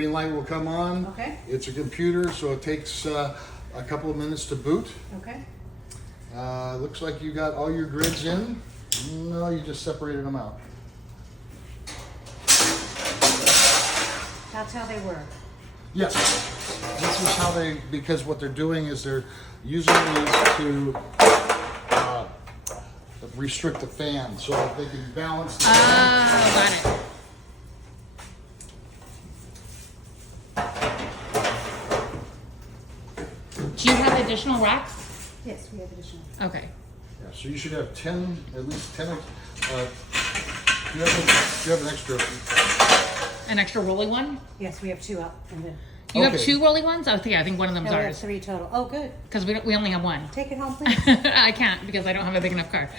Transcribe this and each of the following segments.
Green light will come on. Okay. It's a computer, so it takes a couple of minutes to boot. Okay. Looks like you got all your grids in. No, you just separated them out. That's how they work. Yes. This is how they, because what they're doing is they're using these to restrict the fan so that they can balance the fan. Got it. Do you have additional racks? Yes, we have additional. Okay. Yeah, so you should have 10, at least 10. You have an extra. An extra rolly one? Yes, we have 2 up. And then You have Okay. 2 rolly ones? Oh, yeah, I think one of them's we have ours. 3 total. Oh, good. Because we only have one. Take it home, please. I can't because I don't have a big enough car.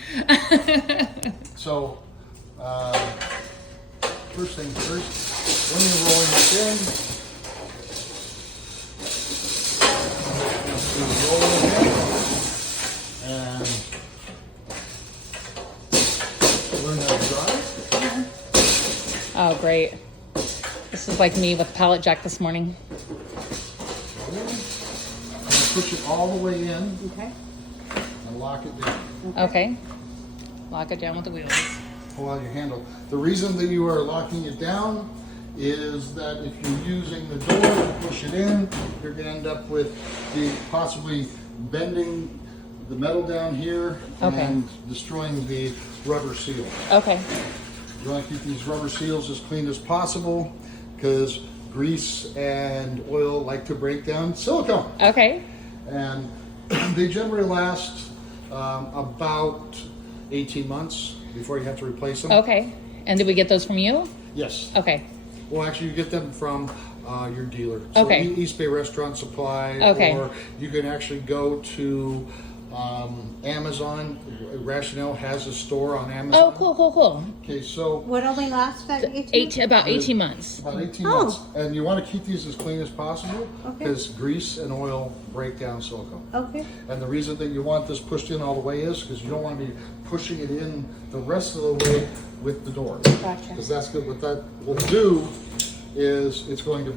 So, first thing first, when you're rolling this in, do the roll again, and learn how to drive. Oh, great. This is like me with pallet jack this morning. I'm going to push it all the way in Okay. and lock it down. Okay. Lock it down with the wheels. Pull out your handle. The reason that you are locking it down is that if you're using the door to push it in, you're going to end up with possibly bending the metal down here Okay. and destroying the rubber seal. Okay. You want to keep these rubber seals as clean as possible because grease and oil like to break down silicone. Okay. And they generally last about 18 months before you have to replace them. Okay. And did we get those from you? Yes. Okay. Well, actually, you get them from your dealer. So Okay. East Bay Restaurant Supply. Okay. Or you can actually go to Amazon. Rationale has a store on Amazon. Oh, cool. Okay, so What only lasts that 18? About 18 months. about 18 Oh. months. And you want to keep these as clean as possible Okay. because grease and oil break down silicone. Okay. And the reason that you want this pushed in all the way is because you don't want to be pushing it in the rest of the way with the door. Gotcha. Because that's good. What that will do is it's going to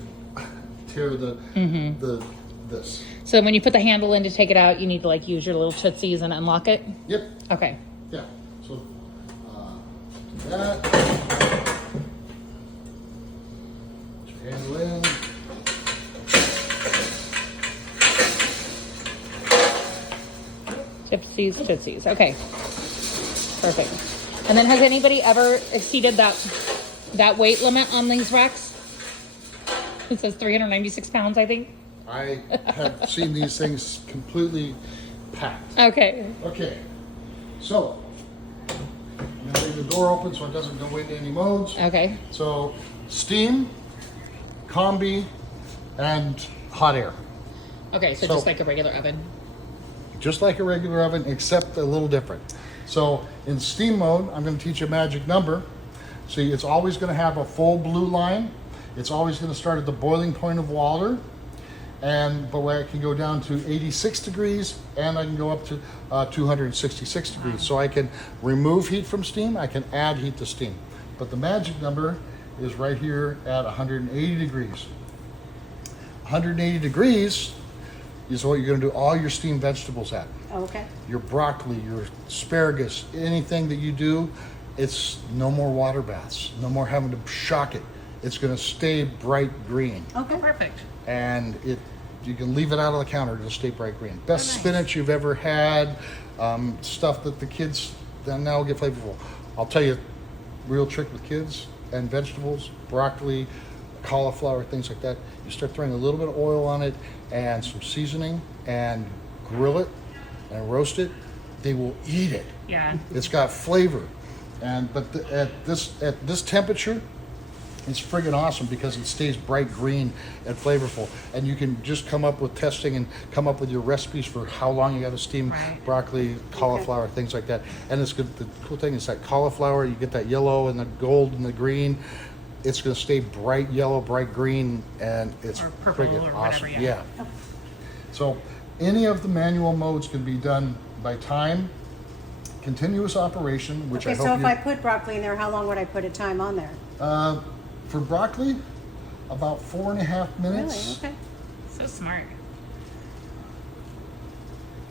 tear this. So when you put the handle in to take it out, you need to like use your little tootsies and unlock it? Yep. Okay. Yeah. So do that. Put your handle in. Tootsies. Okay. Perfect. And then has anybody ever exceeded that weight limit on these racks? It says 396 pounds, I think. I have seen these things completely packed. Okay. Okay, so I'm gonna leave the door open so it doesn't go into any modes. Okay. So steam, combi, and hot air. Okay, so So- just like a regular oven. Just like a regular oven, except a little different. So in steam mode, I'm gonna teach you a magic number. See, it's always gonna have a full blue line. It's always gonna start at the boiling point of water. But where I can go down to 86 degrees and I can go up to 266 degrees. So I can remove heat from steam, I can add heat to steam. But the magic number is right here at 180 degrees. 180 degrees is what you're gonna do all your steamed vegetables at. Okay. Your broccoli, your asparagus, anything that you do, it's no more water baths, no more having to shock it. It's gonna stay bright green. Okay. Perfect. And you can leave it out on the counter, it'll stay bright green. Best nice. spinach you've ever had, stuff that the kids then now get flavorful. I'll tell you, real trick with kids and vegetables, broccoli, cauliflower, things like that. You start throwing a little bit of oil on it and some seasoning and grill it and roast it, they will eat it. Yeah. It's got flavor. But at this temperature, it's friggin' awesome because it stays bright green and flavorful. And you can just come up with testing and come up with your recipes for how long you got to steam Right. broccoli, cauliflower, things like that. And it's good. The cool thing is that cauliflower, you get that yellow and the gold and the green. It's going to stay bright yellow, bright green, and it's Or purple friggin' or awesome. whatever, yeah. So any of the manual modes can be done by time, continuous operation, which Okay, I hope so if you... I put broccoli in there, how long would I put a time on there? For broccoli, about 4.5 minutes. Really? Okay. So smart.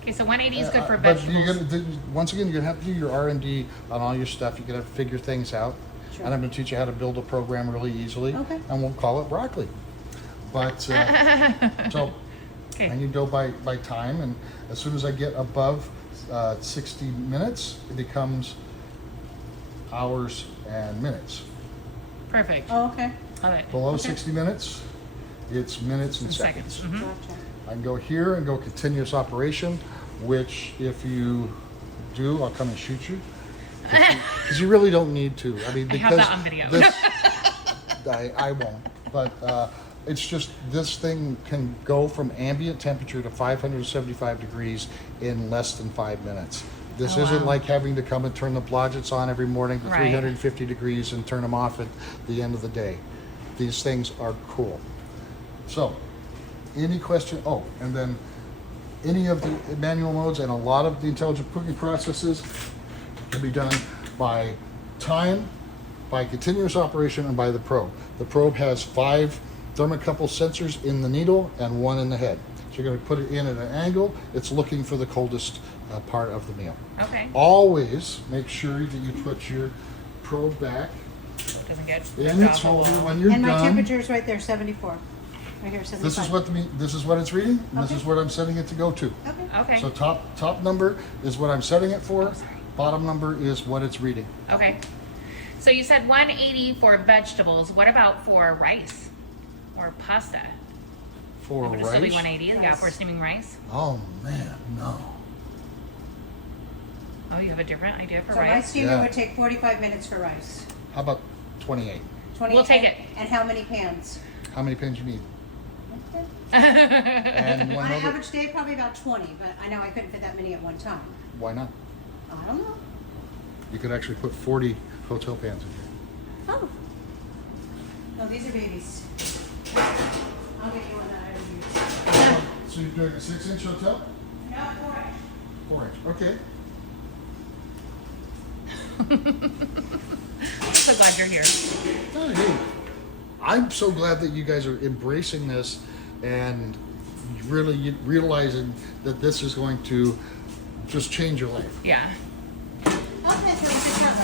Okay, so 180 is good for But vegetables. once again, you're gonna have to do your R&D on all your stuff. You're gonna figure things out. Sure. And I'm gonna teach you how to build a program really easily. Okay. And we'll call it broccoli. But, so, Okay. and you go by time, and as soon as I get above 60 minutes, it becomes hours and minutes. Perfect. Oh, okay. Love it. Below Okay. 60 minutes, it's minutes and In seconds. seconds. Mhm. Gotcha. I can go here and go continuous operation, which if you do, I'll come and shoot you. Because you really don't need to. I mean, I because have that on video. this, I won't. But it's just this thing can go from ambient temperature to 575 degrees in less than 5 minutes. This Oh, isn't wow. like having to come and turn the Blodgett's on every morning to Right. 350 degrees and turn them off at the end of the day. These things are cool. So, any question? Oh, and then any of the manual modes and a lot of the intelligent cooking processes can be done by time, by continuous operation, and by the probe. The probe has 5 thermocouple sensors in the needle and 1 in the head. So you're going to put it in at an angle. It's looking for the coldest part of the meal. Okay. Always make sure that you put your probe back Doesn't get in ripped its off. holder when you're And my done. temperature is right there, 74. Right here, 75. This is what it's reading, and this Okay. is what I'm setting it to go to. Okay. Okay. So top number is what I'm setting it for. Bottom number is what it's reading. Okay. So you said 180 for vegetables. What about for rice or pasta? For Would it still be rice. 180? Yeah, Rice. for steaming rice. Oh man, no. Oh, you have a different idea for So my rice? steamer Yeah. would take 45 minutes for rice. How about 28? 20 We'll take and- it. And how many pans? How many pins you need? Okay. And one On an other. average day, probably about 20, but I know I couldn't fit that many at one time. Why not? I don't know. You could actually put 40 hotel pans in here. Oh. No, these are babies. I'll get you one that I would use. So you're doing a 6-inch hotel? No, 4-inch. 4-inch. Okay. So glad you're here. Oh, hey. I'm so glad that you guys are embracing this and really realizing that this is going to just change your life. Yeah. Okay, so it's just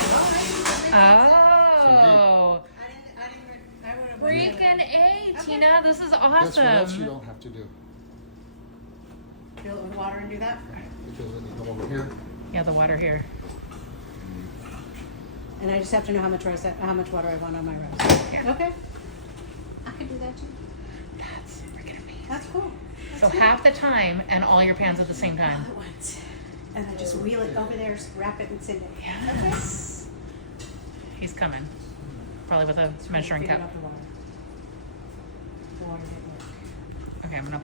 Oh. I would have Freaking A, Okay. Tina. This is That's what else you awesome. don't have to do. Fill it with water and do that. Because then you come over here. Yeah, the water here. And I just have to know how much water I want on my rice. Yeah. Okay. I can do that too. That's freaking amazing. That's cool. So half the time and all your pans at the same time. All at once. And then just wheel it over there, wrap it and send it. Yes. He's coming. Probably with a measuring Figure cup. out the water. The water didn't work. Okay, I'm gonna